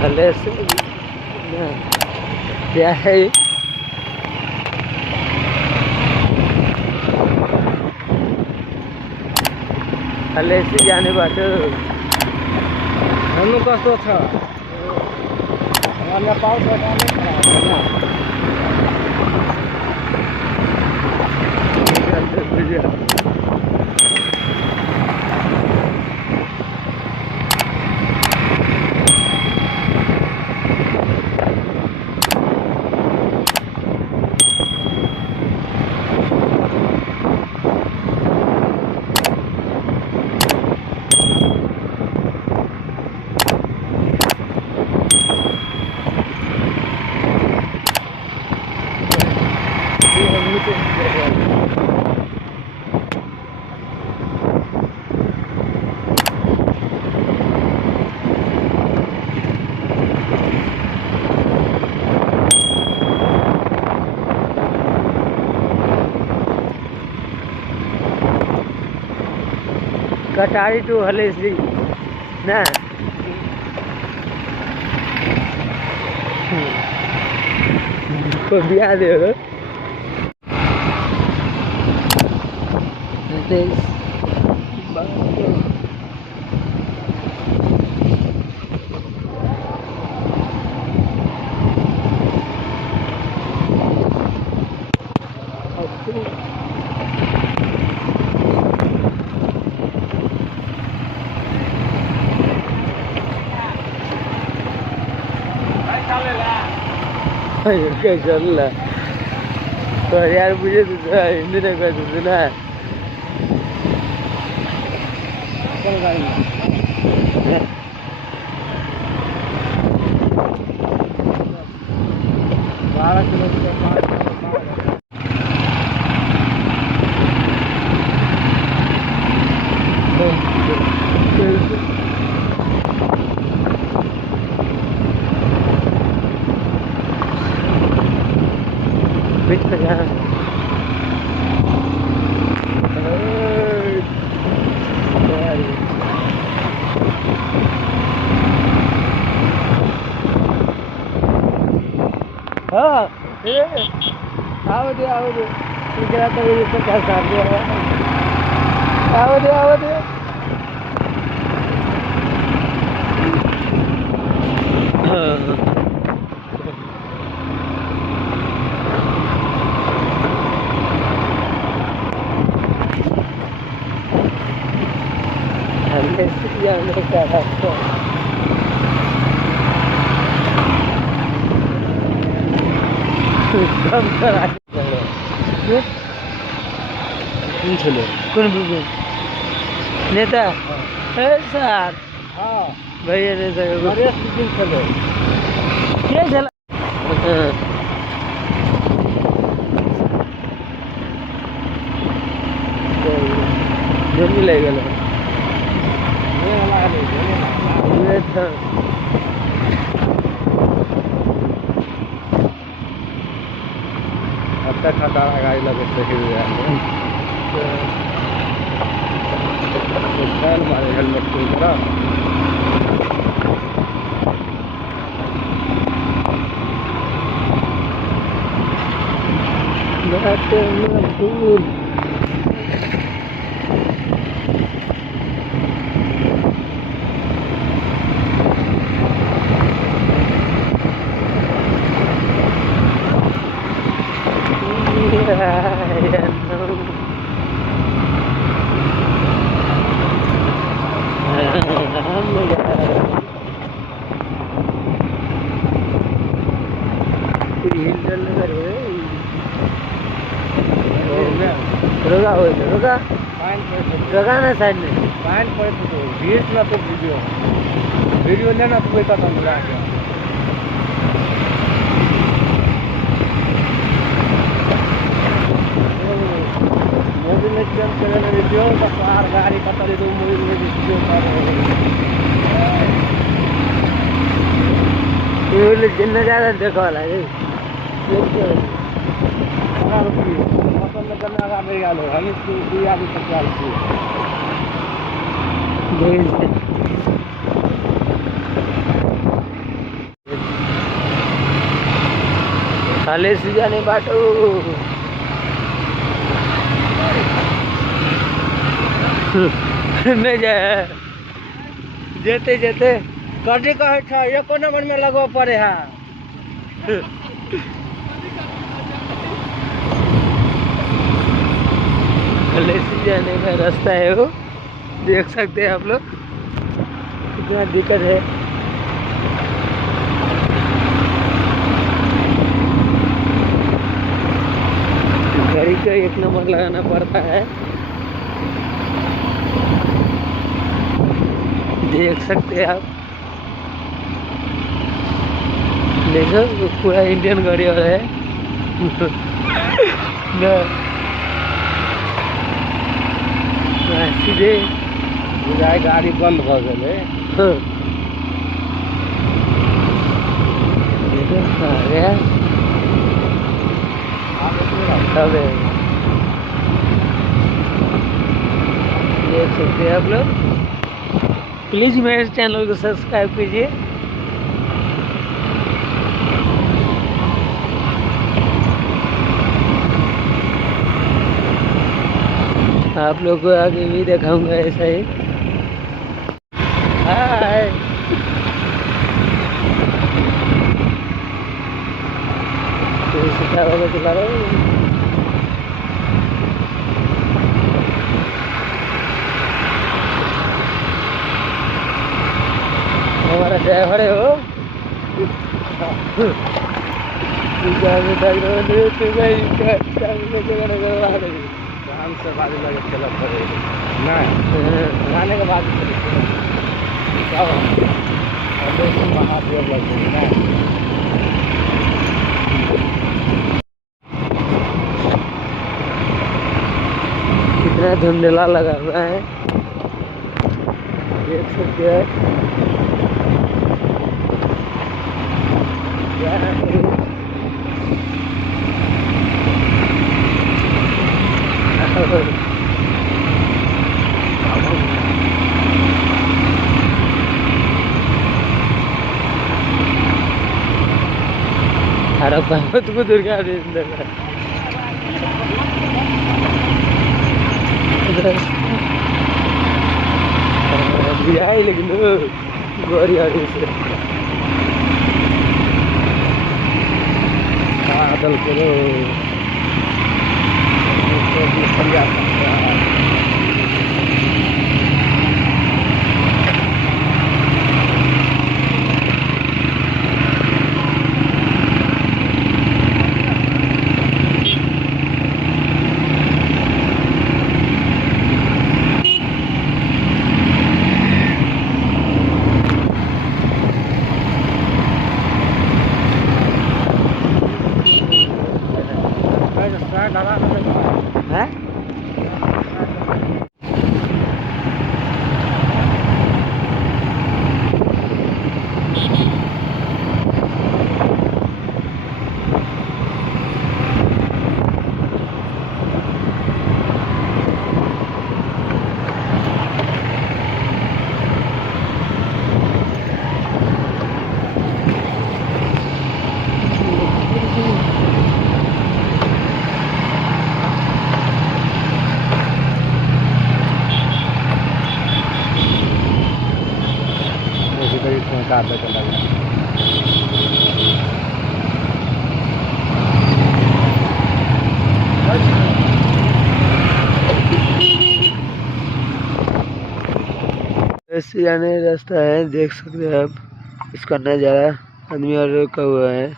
भले से क्या है ये? भले से जाने बाटो हेर्नु कस्तो छ यहाँ पाउँछ कटारी टू हलेश्री ना को बिया दे क्या चल रहा तो यार मुझे तो हिंदी नहीं कर सुना है बीच में जहाँ हाँ आओ दे क्या तो ये तो क्या साथ दिया आओ दे या मेरे क्या रास्ता कम करा कौन बुबू नेता सर हाँ भैया नेता नरेश दिन चलो क्या चला जल्दी ले गए अच्छा खाता गाड़ी लगे मारे हेलमेट को करा रुका ना साइड में भीड़ ना तो वीडियो लेना तो कोई पता मिला मोदी ने चेंज करने वीडियो बाहर गाड़ी पता ले तो मोदी ने वीडियो ये जितना ज़्यादा देखो वाला है करने आगा मेरे गालो हम इसको आगे तक हाले से जाने बाटो नहीं जाए जेते जेते कथी कहै छ एको नंबर में लगो पड़े है। हाले से जाने का रास्ता है वो, देख सकते हैं आप लोग कितना दिक्कत है। गाड़ी का 1 नंबर लगाना पड़ता है, देख सकते हैं आप। देखो पूरा इंडियन गाड़ी वाला है। सीधे बुझाए गाड़ी बंद भ गेलै। देखो कहाँ गया अब देख सकते हैं आप लोग। प्लीज मेरे चैनल को सब्सक्राइब कीजिए। आप लोग को आगे भी दिखाऊंगा ऐसा ही। हाय क्या होगा चला रहे हो? हमारा ड्राइवर है वो। शाम से बाजी लगे चला पड़े नहीं खाने के बाद क्या महादेव लगते हैं। कितना धुंधला लगा हुआ है, देख सकते हैं। harap banget betul kali ini. बिहाई लेकिन गोरी आड़ी से बादल करो हैं? काट चला गया। ऐसे जाने रास्ता है, देख सकते हैं आप। इसका नज़ारा आदमी और रुका हुआ है।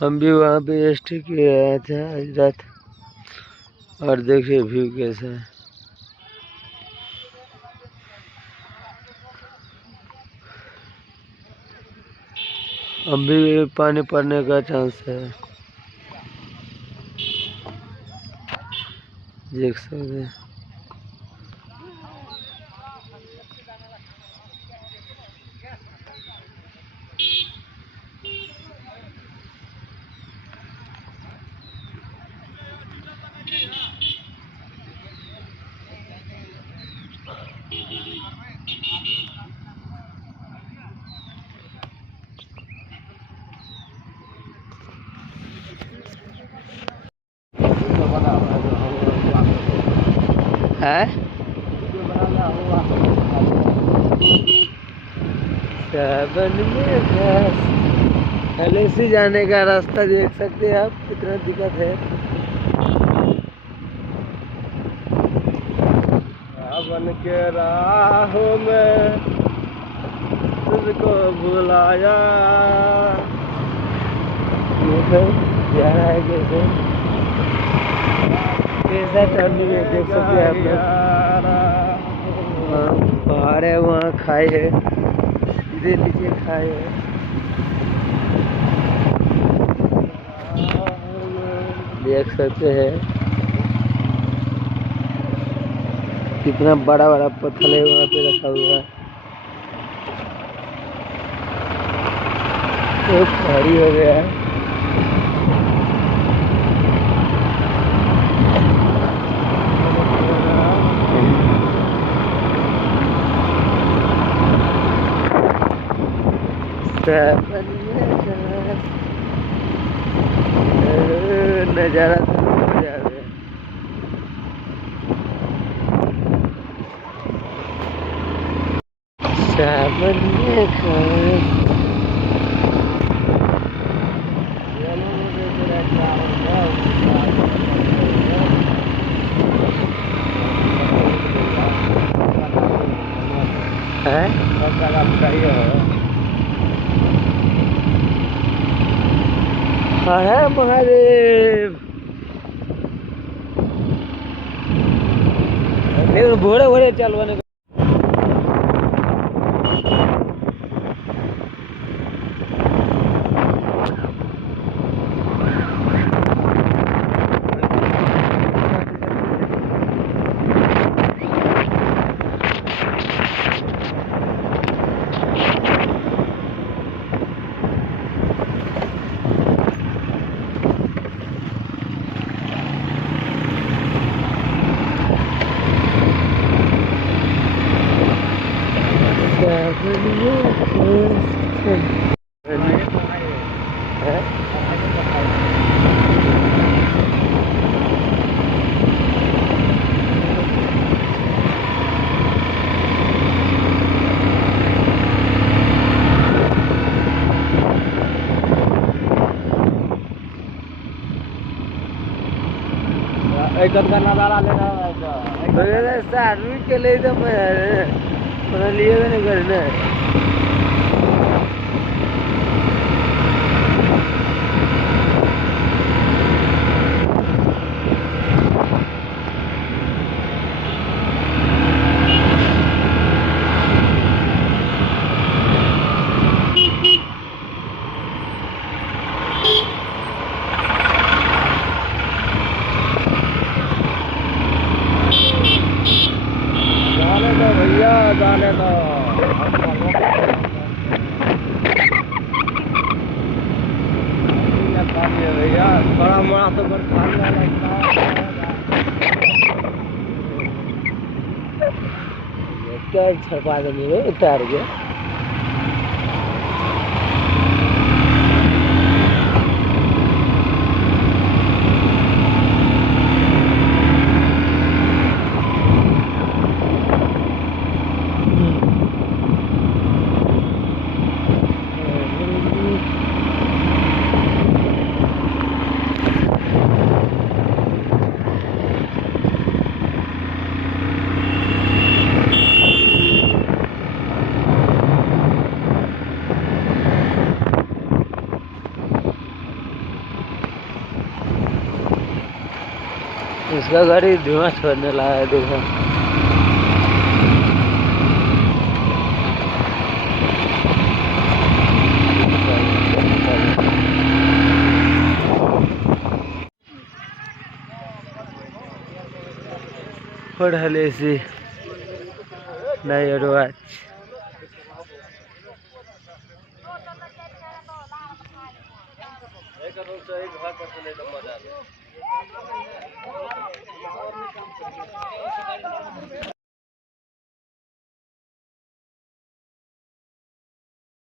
हम भी वहाँ पे स्टे किए आए थे आज रात, और देखिए व्यू कैसा है। अब भी पानी पड़ने का चांस है, देख सकते हैं। है वीडियो बनाना हुआ सावन में घास। LIC जाने का रास्ता देख सकते हैं आप, कितना दिक्कत है। सावन के राहों में तुझको भुलाया। जा रहा है कैसे, कैसा टर्निंग है देख सकते हैं आप लोग। वहाँ पहाड़ है, वहाँ खाई है, सीधे नीचे खाई है। देख सकते हैं कितना बड़ा बड़ा पत्थर है वहाँ पे रखा हुआ है। तो भारी हो गया है। नजारा सावन में घास। है सब जगह बताइए है महादेव। लेकिन भोरे भोरे चलवाने एक का नजारा लेना होगा। आदमी के लिए तो मैं लिए नहीं करना है। भैया जाने दो। भैया थोड़ा मोड़ा तो बरसात क्या छपा देंगे उतार के। इसका गाड़ी धुआं छोड़ने लगा है, देखो। पढ़ले से नहीं अडवाच घर पर